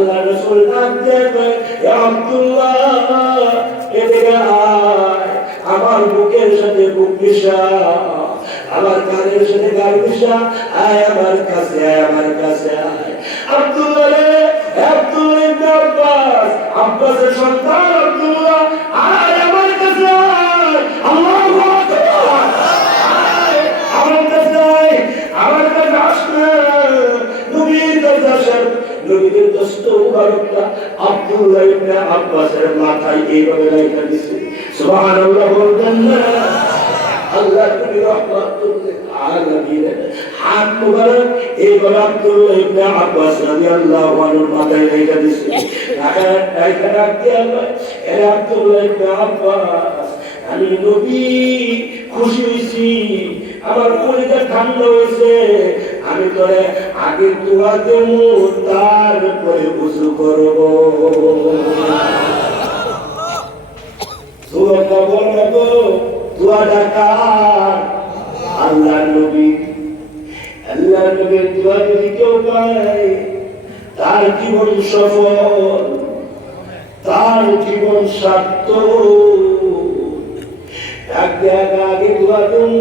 আল্লাহ রাসূল ডাক দিয়ে কয়, ইয়া আব্দুল্লাহ এদিকে আয়, আমার বুকের সাথে বুক মিশা, আমার কানের সাথে কান মিশা, আয় আমার কাছে, আয় আমার কাছে আয়। আব্দুল্লাহ রে, আব্দুল্লাহ ইবনে আব্বাস, আব্বাসের সন্তান আব্দুল্লাহ, আয় আমার কাছে আয়। আল্লাহু আকবার, আয় আমার কাছে আয়, আমার কাছে আসনা। নবীর কাছে আসার, নবীর দোস্ত মুবারকটা আব্দুল্লাহ ইবনে আব্বাসের মাথায় এইভাবে রাখা দিয়েছে। সুবহানাল্লাহ বলবেন না? আল্লাহ নবী রাহমাতুল আলামিন হাত মুবারক এইভাবে আব্দুল্লাহ ইবনে আব্বাস রাদিয়াল্লাহু আনহুর মাথায় রাখা দিয়েছে। রাখা রাখতে আল্লাহ, এ আব্দুল্লাহ ইবনে আব্বাস, আমি নবী খুশি হয়েছি, আমার কলিজা ঠান্ডা হয়েছে, আমি তোরে আগে দোয়া দেব, তারপরে ওযু করব। দোয়া বলব, দোয়াটা কার? আল্লাহর নবী। আল্লাহর নবীর দোয়া যদি কেউ পায়, তার জীবন সফল, তার জীবন সার্থক। আগে দোয়া দেব,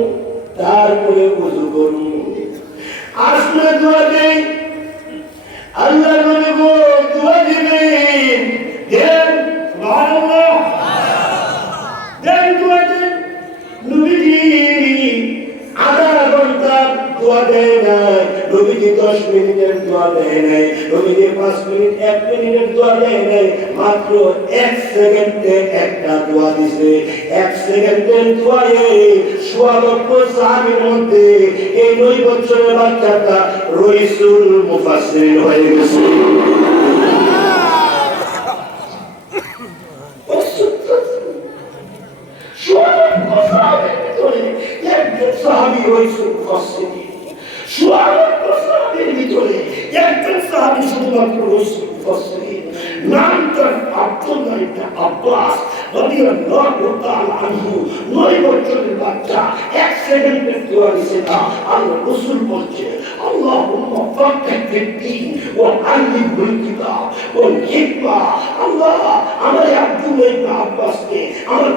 তারপরে ওযু করব। আসলে দোয়া দেই, আল্লাহ নবী দোয়া দিবেন, দেন সুবহানাল্লাহ, দেন দোয়া দেন। নবীজি আধা ঘন্টা দোয়া দেয় নাই, নবীজি 10 মিনিটের দোয়া দেয় নাই, নবীজি 5 মিনিট 1 মিনিটের দোয়া দেয় নাই, মাত্র 1 সেকেন্ডে একটা দোয়া দিছে। 1 সেকেন্ডের দোয়ায় সোয়ালক্ষ সাহাবীর মধ্যে এই 9 বছরের বাচ্চাটা রইসুল মুফাসসির হয়ে গেছে। সোয়ালক্ষ সাহাবীর ভিতরে একজন সাহাবী রইসুল মুফাসসির, সোয়ালক্ষ সাহাবীর ভিতরে একজন সাহাবী শুধুমাত্র রইসুল মুফাসসির, নামটা আব্দুল্লাহ ইবনে আব্বাস রাদিয়াল্লাহু তাআলা আনহু। 9 বছরের বাচ্চা 1 সেকেন্ডের দোয়া দিছে না। আল্লাহ রাসূল বলছে, আল্লাহুম্মা ফাক্কিহ ফিদ-দীন ওয়া আল্লিমহুল কিতাব ওয়াল হিকমা। আল্লাহ আমার আব্দুল্লাহ ইবনে আব্বাসকে, আমার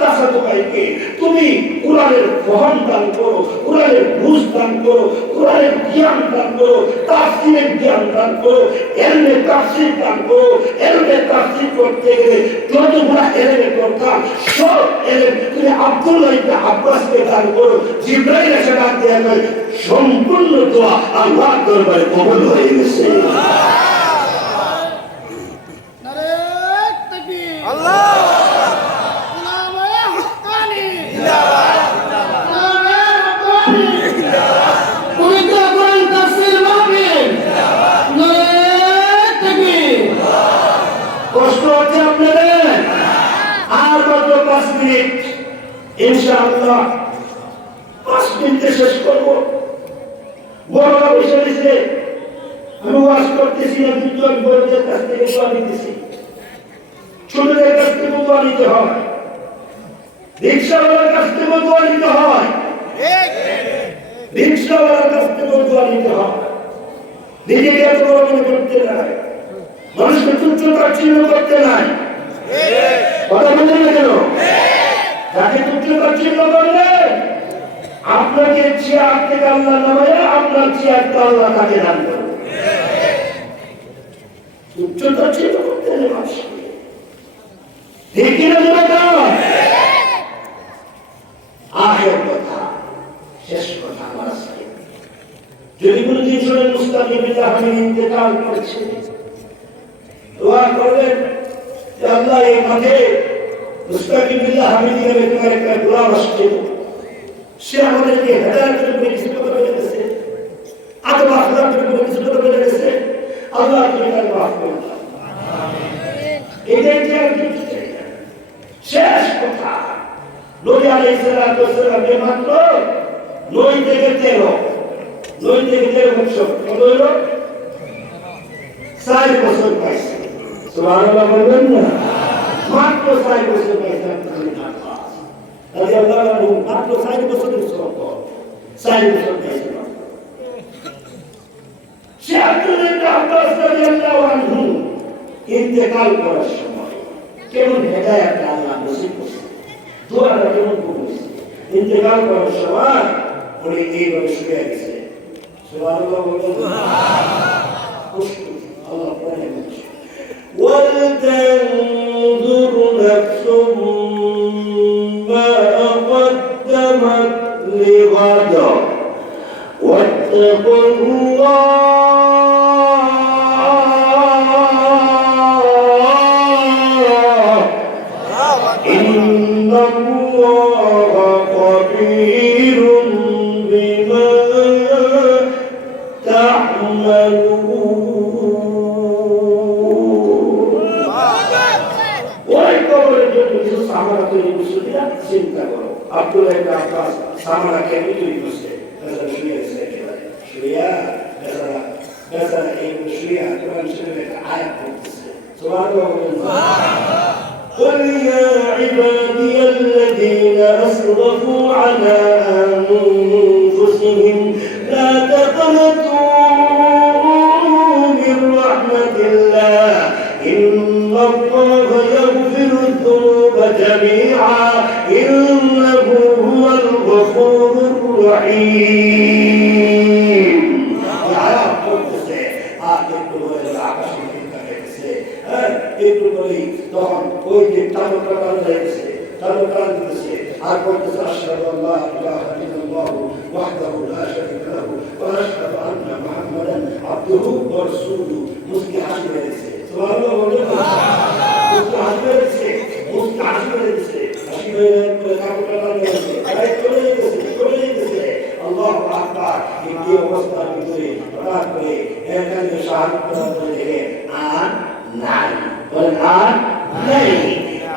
চাচাতো ভাইকে তুমি কুরআনের ফহম দান করো, কুরআনের বুঝ দান করো, কুরআনের জ্ঞান দান করো, তাফসীরের জ্ঞান দান করো, এলমে তাফসীর দান করো। এলমে তাফসীর করতে গেলে যতগুলো এলমের দরকার সব এলম তুমি আব্দুল্লাহ ইবনে আব্বাসকে দান করো। জিবরাইল এসে ডাক দিয়ে কয়, সম্পূর্ণ দোয়া আল্লাহর দরবারে কবুল হয়ে গেছে। নারে তাকবীর, আল্লাহ ইনশাআল্লাহ 5 মিনিটে শেষ করব। বড়রা বসে দিছে, আমি ওয়াজ করতেছি না, দুজন বড়দের কাছ থেকে দোয়া নিতেছি, ছোটদের কাছ থেকে দোয়া নিতে হয়, রিক্সাওয়ালার কাছ থেকে দোয়া নিতে হয়, রিক্সাওয়ালার কাছ থেকে দোয়া নিতে হয়। নিজেকে এত বড় মনে করতে নাই, মানুষকে তুচ্ছ তাচ্ছিল্য করতে নাই। কথা বললেন না কেন? যাকে তুচ্ছ তাচ্ছিল্য করলে আপনাকে চেয়ার থেকে আল্লাহ নামায়, আপনার চেয়ারটা আল্লাহ তাকে দান করবে। তুচ্ছ তাচ্ছিল্য করতে নেই মানুষকে, ঠিক কিনা বলুন? আখের কথা, শেষ কথা আমার আছে। যদি কোনদিন শুনেন মুস্তাকিম বিল্লাহ হামিদ ইন্তেকাল করেছে, দোয়া করবেন যে আল্লাহ এই মাঠে মুস্তাকিম বিল্লাহ হামিদ নামে তোমার একটা গোলাম আসছে, সে আমাদেরকে হেদায়েতের উপরে কিছু কথা বলে গেছে, আদব আখলাকের উপরে কিছু কথা বলে গেছে। আল্লাহ তুমি তাকে মাফ করে দাও, এটাই যে আর কিছু চাই না। শেষ কথা, নবী আলাইহিস সালাতু ওয়াস সালাম মাত্র 9 থেকে 13 বছর, কত হলো? 4 বছর পাইছে। সুবহানাল্লাহ বলবেন না? মাত্র 4 বছর পাইছে। রাদিয়াল্লাহু আনহু মাত্র 4 বছরের সন্তান, 4 বছর পাইছে। সে আব্দুল্লাহ ইবনে আব্বাস রাদিয়াল্লাহু আনহু ইন্তেকাল করার সময় কেমন হেদায়েত আল্লাহ নসিব করেছে, দোয়াটা কেমন করেছে। ইন্তেকাল করার সময় উনি এইভাবে শুয়ে গেছে, সুবহানাল্লাহ বলুন, কষ্ট আল্লাহ কোরআনে বলছে, ওয়ালতানজুর নাফসুম মা قدمت لغد واتقوا الله إن الله خبير بما تعملون ওই কবরের জন্য কিছু সামানা তৈরি করছে কিনা চিন্তা করো। আব্দুল্লাহ ইবনে আব্বাস সামানা কেন তৈরি করছে? বেচারা শুয়ে আছে একেবারে, বেচারা এই শুয়ে কোরআন শরীফের একটা আয়াত পড়তেছে, সুবহানাল্লাহ বলেন। قل يا عبادي الذين أسرفوا على أنفسهم لا تقنطوا من رحمة الله إن الله يغفر الذنوب جميعا إنه هو الغفور الرحيم. একটু করে তখন ওই যে তালুকান রয়েছে, তালুকান দিতেছে আর বলতেছে আশহাদু আল্লা ইলাহা ইল্লাল্লাহু ওয়াহদাহু লা শারীকা লাহু ওয়া আশহাদু আন্না মুহাম্মাদান আবদুহু ওয়া রাসূলুহু। মুস্কি হাসি মেরেছে, সুবহানাল্লাহ বলুন, মুস্কি হাসি মেরেছে, মুস্কি হাসি মেরেছে, হাসি মেরে তালুকান রয়েছে, তাই চলে যেতেছে আল্লাহু আকবার। এই অবস্থার ভিতরে হঠাৎ করে এখানে শাহাদাত করে দেখে আর নাই, বলেন আর নাই,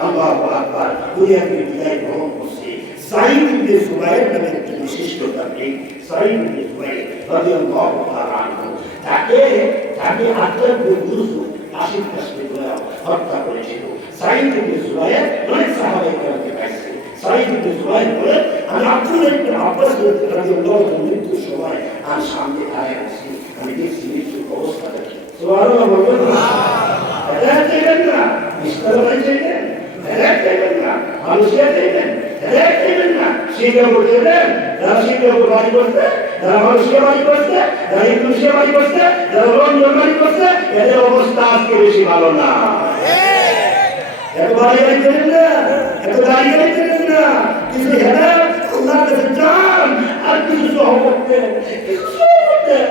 আল্লাহু আকবার। দুনিয়াকে বিদায় গ্রহণ করছে। সাঈদ ইবনে জুবাইর নামে একজন বিশিষ্ট তাবঈদ, সাঈদ ইবনে জুবাইর রাদিয়াল্লাহু তাআলা আনহু, তাকে আটক বিদ্রুত আশিক কাশে হত্যা করেছিল। সাঈদ ইবনে জুবাইর অনেক সাহাবায়ে কেরামকে পাইছে। সাঈদ ইবনে জুবাইর বলে, আমি আব্দুল্লাহ ইবনে আব্বাস রাদিয়াল্লাহু আনহু মৃত্যুর সময় আর সামনে দাঁড়িয়ে আছি, আমি দেখছি মৃত্যুর অবস্থা দেখি, সুবহানাল্লাহ বলবেন না? হেদায়েত চাইবেন না, ইসলাম চাইবেন, হেদায়েত চাইবেন না, মানুষিয়া চাইবেন, হেদায়েত চাইবেন না, শিক্ষা করতে দেন, যারা শিক্ষা বাড়ি করছে, যারা মানুষিয়া বাড়ি করছে, যারা ইংলিশিয়া বাড়ি করছে, যারা রঞ্জন বাড়ি করছে, এদের অবস্থা আজকে বেশি ভালো না। এত বাড়ি গাড়ি দেবেন না, এত গাড়ি গাড়ি দেবেন না, কিছু হেদায়েত আল্লাহর কাছে চান আর কিছু সহবত দেন, কিছু সহবত দেন,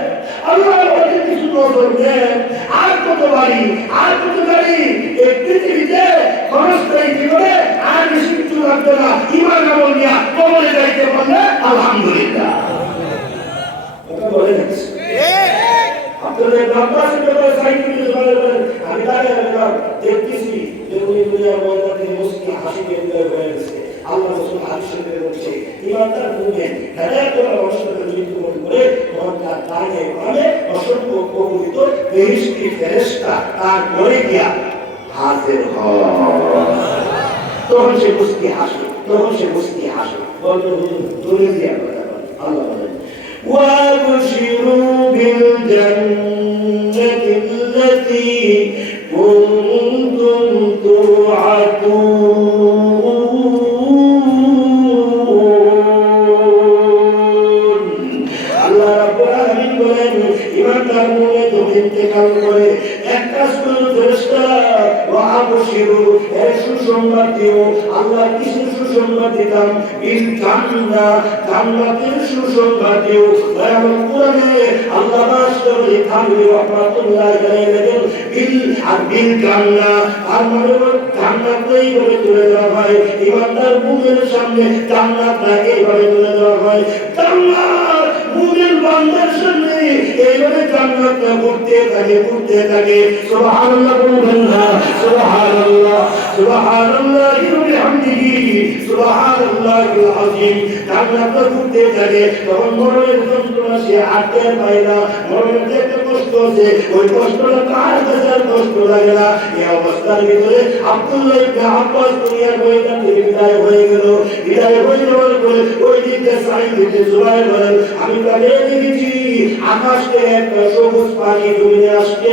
আল্লাহর কাছে কিছু নজর দেন। আর কত বাড়ি, আর কত গাড়ি এই পৃথিবীতে ক্ষণস্থায়ী জীবনে আর বেশি কিছু লাগবে না। ঈমান আমল নিয়ে কবরে যাইতে পারলে আলহামদুলিল্লাহ। কথা বলে যাচ্ছে আপনাদের আব্বাসের ব্যাপারে সাঈদ ইবনে জুবাইর বলেন, আমি দাঁড়িয়ে দেখতেছি যে উনি দুনিয়ার ময়দান থেকে মুস্কি হাসি বের হয়ে গেছে। আল্লাহ রাসূল হাদিস শরীফে বলছে, ঈমানদার মুমিন হেদায়েত করার অবস্থাতে মৃত্যুবরণ করে তখন তার ডানে বামে অসংখ্য কবুলিত বেহেশতি ফেরেশতা তার ঘরে গিয়া হাজির হয়। তখন সে মুস্কি হাসে, বলতে দূরে দিয়া কথা বলে। আল্লাহ বলেন, وَأَبْشِرُوا بِالْجَنَّةِ الَّتِي كُنتُمْ تُوعَدُونَ। আল্লাহ রাব্বুল আলামিন বলেন, ঈমানদার মুমিন যখন ইন্তেকাল করে এক কাজ করল ফেরেশতা, وَأَبْشِرُوا সুসংবাদ দিও। আল্লাহ কিসের সুসংবাদ দিতাম? বিল জান্নাহ, জান্নাতের সুসংবাদ দিও। কোরআনে আল্লাহ রাসূল থামলি রাহমাতুল্লাহ আলাইহি বলেন, বিল জান্নাহ, আর মানে জান্নাতই বলে তুলে দেওয়া হয়। ঈমানদার মুমিনের সামনে জান্নাতটা এইভাবে তুলে দেওয়া হয়। জান্নাত মুমিন বান্দার সামনে এইভাবে জান্নাতটা ঘুরতে থাকে। সুবহানাল্লাহ বলবেন না? সুবহানাল্লাহ। সুবহানাল্লাহি ওয়া বিহামদিহি সুবহানাল্লাহিল আযীম। কান্নাটা করতে থাকে, তখন মরণের যন্ত্রণা সে হাঁটতে পারে না, মরণের যে একটা কষ্ট আছে ওই কষ্টটা তার কাছে আর কষ্ট লাগে না। এই অবস্থার ভিতরে আব্দুল্লাহ ইবনে আব্বাস দুনিয়ার ময়দান থেকে বিদায় হয়ে গেল। বিদায় হয়ে যাওয়ার পরে ওই দিকে সাইদ ইবনে জুবাইর বলেন, আমি তাকে দেখেছি আকাশ থেকে একটা সবুজ পাখি জমিনে আসছে।